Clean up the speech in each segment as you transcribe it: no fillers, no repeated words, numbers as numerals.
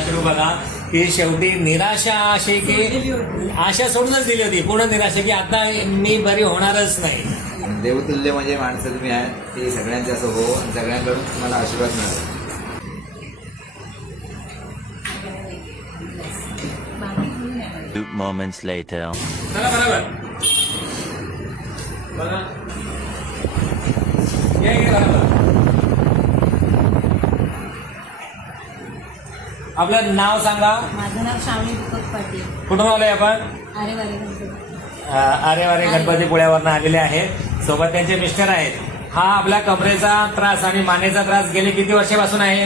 सुरू बघा की शेवटी निराशा अशी की आशा सोडूनच दिली होती, पूर्ण निराशा की आता मी बरी होणारच नाही. देवतुल्य म्हणजे माणसं तुम्ही आहे ते सगळ्यांचे असं हो आणि सगळ्यांकडून तुम्हाला आशीर्वाद मिळाला. Moments later. चला बरोबर बघा ये बरोबर. आपलं नाव सांगा. माझं नाव श्रावणी दीपक पाटील. कुठून आलोय आपण? आरेवारी गणपती. आरेवारे गणपती पुण्यावरनं आलेले आहेत. सोबत त्यांचे मिस्टर आहेत. हा आपल्या कमरेचा त्रास आणि मानेचा त्रास गेले किती वर्षापासून आहे?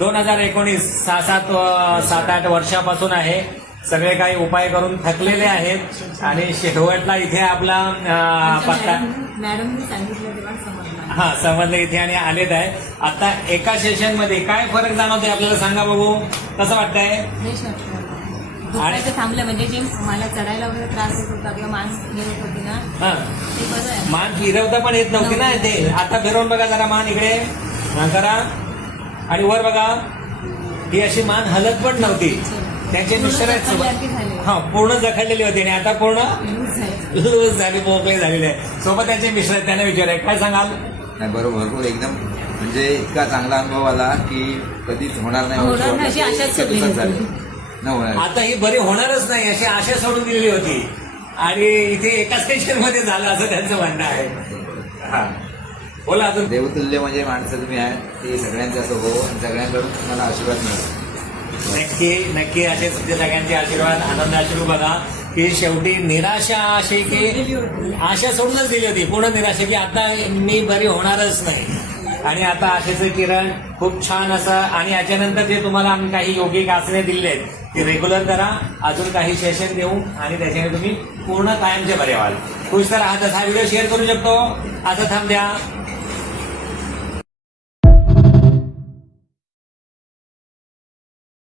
2019. 7-8 वर्षापासून आहे. सगळे काही उपाय करून थकलेले आहेत आणि शेवटला इथे आपला पत्ता मॅडमनी सांगितलं तेव्हा समजलं. समजलं इथे आणि आलेत आहे. आता एका सेशन मध्ये काय फरक जाणवतोय आपल्याला सांगा बघू, कसं वाटतंय? फ्रेश वाटतं. दुखायचं थांबलं म्हणजे जे मला चढायला वगैरे त्रास होत होता किंवा मान हे होत होती ना, ते बरं आहे. मान फिरवता पण येत नव्हती ना ते. आता फिरवून बघा जरा मान इकडे करा आणि वर बघा. ही अशी मान हलत पण नव्हती. त्यांचे मिस्टर आहेत सोबत. पूर्ण जखडलेली होती आणि आता पूर्ण लूज झाली, मोकळी झालेली आहे. सोबत त्यांचे मिस्टर आहेत, त्यांना विचारूया काय सांगाल? नाही बरोबर, भरपूर एकदम म्हणजे इतका चांगला अनुभव आला की कधीच होणार नाही अशी आशाच सोडली होती. न होणार. आता ही बरी होणारच नाही अशी आशा सोडून दिलेली होती आणि इथे एका सेशन मध्ये झालं असं त्यांचं म्हणणं आहे. बोला अजून. देवतुल्य म्हणजे माणसं तुम्ही आहे ते सगळ्यांचे असं हो आणि सगळ्यांकडून तुम्हाला आशीर्वाद मिळाला. नक्की असे सगळ्यांचे आशीर्वाद, आनंद आश्रू बघा की शेवटी निराशा अशी की आशा सोडूनच दिली होती, पूर्ण निराशा की आता मी बरी होणारच नाही. आणि आता आशेचं किरण खूप छान असं. आणि याच्यानंतर जे तुम्हाला आम्ही काही योगिक आसने दिले आहेत ते रेग्युलर करा. अजून काही सेशन देऊ आणि त्याच्याने तुम्ही पूर्ण कायमचे बरे व्हाल. खुश तर आहात. हा व्हिडिओ शेअर करू शकतो. आता थांब द्या.